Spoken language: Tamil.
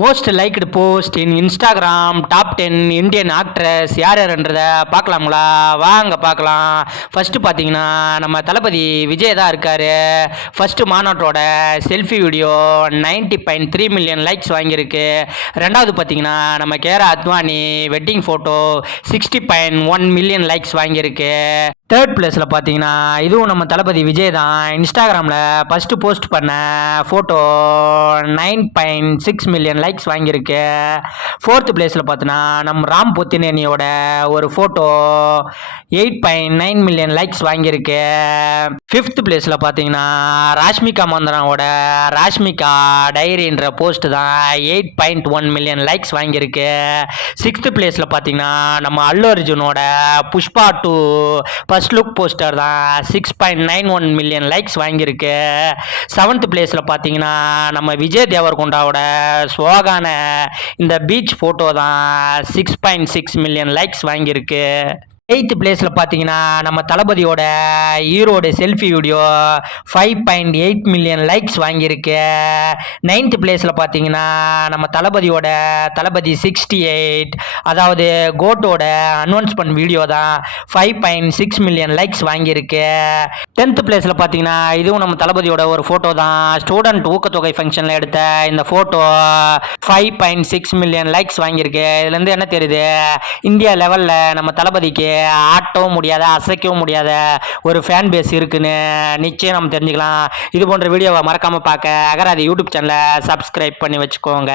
Most liked post in Instagram top 10 Indian actress யார் யாருன்றதை பார்க்கலாங்களா? வாங்க பார்க்கலாம். ஃபஸ்ட்டு பார்த்தீங்கன்னா நம்ம தளபதி விஜய் தான் இருக்கார். ஃபஸ்ட்டு மாநாட்டோட செல்ஃபி வீடியோ 90.3 மில்லியன் லைக்ஸ் வாங்கியிருக்கு. ரெண்டாவது பார்த்தீங்கன்னா நம்ம Kiara Advani wedding photo 60.1 million likes வாங்கியிருக்கு. தேர்ட் பிளேஸில் பார்த்தீங்கன்னா இதுவும் நம்ம தளபதி விஜய் தான். இன்ஸ்டாகிராமில் ஃபஸ்ட்டு போஸ்ட் பண்ண ஃபோட்டோ 9.6 மில்லியன் லைக்ஸ் வாங்கியிருக்கு. ஃபோர்த்து பிளேஸில் பார்த்தோன்னா நம்ம ராம் பொத்தினேனியோட ஒரு ஃபோட்டோ 8.9 மில்லியன் லைக்ஸ் வாங்கியிருக்கு. ஃபிஃப்த் பிளேஸில் பார்த்தீங்கன்னா ராஷ்மிகா மந்தனாவோட ராஷ்மிகா டைரின்ற போஸ்ட் தான் 8.1 மில்லியன் லைக்ஸ் வாங்கியிருக்கு. சிக்ஸ்த் பிளேஸில் பார்த்தீங்கன்னா நம்ம அல்லு அர்ஜுனோட புஷ்பா 2 ஃபர்ஸ்ட் லுக் போஸ்டர் தான் 6.91 மில்லியன் லைக்ஸ் வாங்கியிருக்கு. செவன்த் பிளேஸில் பார்த்தீங்கன்னா நம்ம விஜய் தேவர்கொண்டாவோட ஸ்லோகான இந்த பீச் ஃபோட்டோ தான் 6.6 மில்லியன் லைக்ஸ் வாங்கியிருக்கு. எயித்து பிளேஸில் பார்த்தீங்கன்னா நம்ம தளபதியோட Erode selfie video 5.8 million likes வாங்கியிருக்கு. நைன்த்து பிளேஸில் பார்த்தீங்கன்னா நம்ம தளபதி 68 அதாவது கோட்டோட அனௌன்ஸ்மெண்ட் வீடியோ தான் 5.6 மில்லியன் லைக்ஸ் வாங்கியிருக்கு. டென்த்து பிளேஸில் பார்த்தீங்கன்னா இதுவும் நம்ம தளபதியோட ஒரு ஃபோட்டோ தான். ஸ்டூடெண்ட் ஊக்கத்தொகை ஃபங்க்ஷனில் எடுத்த இந்த ஃபோட்டோ 5.6 மில்லியன் லைக்ஸ் வாங்கியிருக்கு. இதுலேருந்து என்ன தெரியுது, இந்தியா லெவலில் நம்ம தளபதிக்கு ஆட்டவும் முடியாத அசைக்கவும் முடியாத ஒரு ஃபேன் பேஸ் இருக்குன்னு நிச்சயம் நம்ம தெரிஞ்சுக்கலாம். இது போன்ற வீடியோவை மறக்காமல் பார்க்க அகராதி யூடியூப் சேனலை சப்ஸ்கிரைப் பண்ணி வச்சுக்கோங்க.